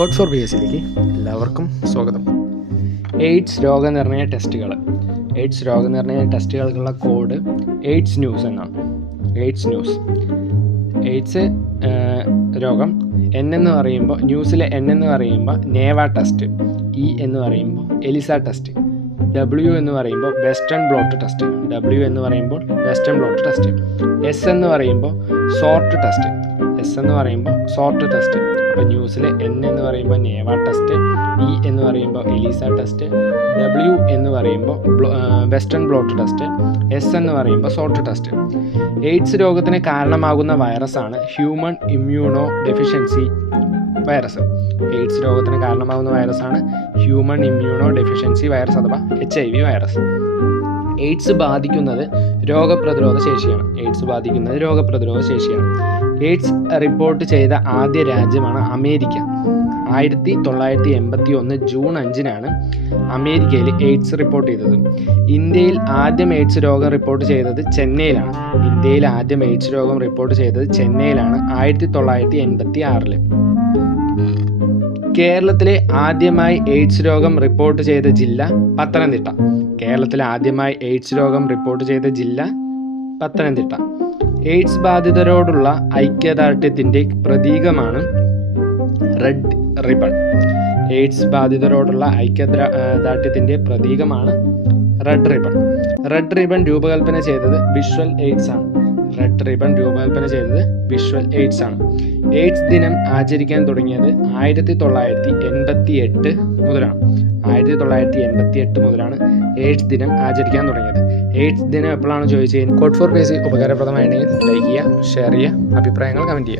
Code four BSc എല്ലാവർക്കും സ്വാഗതം. AIDS രോഗനിർണയ ടെസ്റ്റുകൾ. എയ്ഡ്സ് രോഗനിർണയ ടെസ്റ്റുകൾക്കുള്ള കോഡ് എയ്ഡ്സ് ന്യൂസ് എന്നാണ്. എയ്ഡ്സ് രോഗം N എന്ന് പറയുമ്പോൾ, ന്യൂസിലെ N എന്ന് പറയുമ്പോൾ നേവ ടെസ്റ്റ്, E എന്ന് പറയുമ്പോൾ എലിസ ടെസ്റ്റ്, W എന്ന് പറയുമ്പോൾ വെസ്റ്റേൺ ബ്ലോട്ട് ടെസ്റ്റ്, S എന്ന് പറയുമ്പോൾ സോർട്ട് ടെസ്റ്റ്, അപ്പോൾ ന്യൂസിലെ N എന്ന് പറയുമ്പോൾ നേവ ടെസ്റ്റ്, E എന്ന് പറയുമ്പോൾ എലിസ ടെസ്റ്റ്, W എന്ന് പറയുമ്പോൾ വെസ്റ്റേൺ ബ്ലോട്ട് ടെസ്റ്റ്, S എന്ന് പറയുമ്പോൾ സോർട്ട് ടെസ്റ്റ്. എയ്ഡ്സ് രോഗത്തിന് കാരണമാകുന്ന വൈറസാണ് human immunodeficiency virus. AIDS രോഗത്തിന് കാരണമാകുന്ന വൈറസാണ് ഹ്യൂമൻ ഇമ്മ്യൂണോ ഡെഫിഷ്യൻസി വൈറസ് അഥവാ HIV വൈറസ്. എയ്ഡ്സ് ബാധിക്കുന്നത് രോഗപ്രതിരോധ ശേഷിയാണ്. എയ്ഡ്സ് റിപ്പോർട്ട് ചെയ്ത ആദ്യ രാജ്യമാണ് അമേരിക്ക. 1981 ജൂൺ 5-നാണ് അമേരിക്കയിൽ എയ്ഡ്സ് റിപ്പോർട്ട് ചെയ്തത്. ഇന്ത്യയിൽ ആദ്യം എയ്ഡ്സ് രോഗം റിപ്പോർട്ട് ചെയ്തത് ചെന്നൈയിലാണ്. 1986. കേരളത്തിലെ ആദ്യമായി എയ്ഡ്സ് രോഗം റിപ്പോർട്ട് ചെയ്ത ജില്ല പത്തനംതിട്ട. എയ്ഡ്സ് ബാധിതരോടുള്ള ഐക്യദാർഢ്യത്തിൻ്റെ പ്രതീകമാണ് റെഡ് റിബൺ. റെഡ് റിബൺ രൂപകൽപ്പന ചെയ്തത് വിഷ്വൽ എയ്ഡ്സ് ആണ്. എയ്ഡ്സ് ദിനം ആചരിക്കാൻ തുടങ്ങിയത് 1988 മുതലാണ് എയ്ഡ്സ് ദിനം ആചരിക്കാൻ തുടങ്ങിയത്. എയ്ഡ്സ് ദിനം എപ്പോഴാണ് ചോദിച്ചു കഴിഞ്ഞാൽ കോഡ് ഫോർ BSc ഉപകാരപ്രദമാണെങ്കിൽ ലൈക്ക് ചെയ്യുക, ഷെയർ ചെയ്യുക, അഭിപ്രായങ്ങൾ കമൻറ്റ് ചെയ്യുക.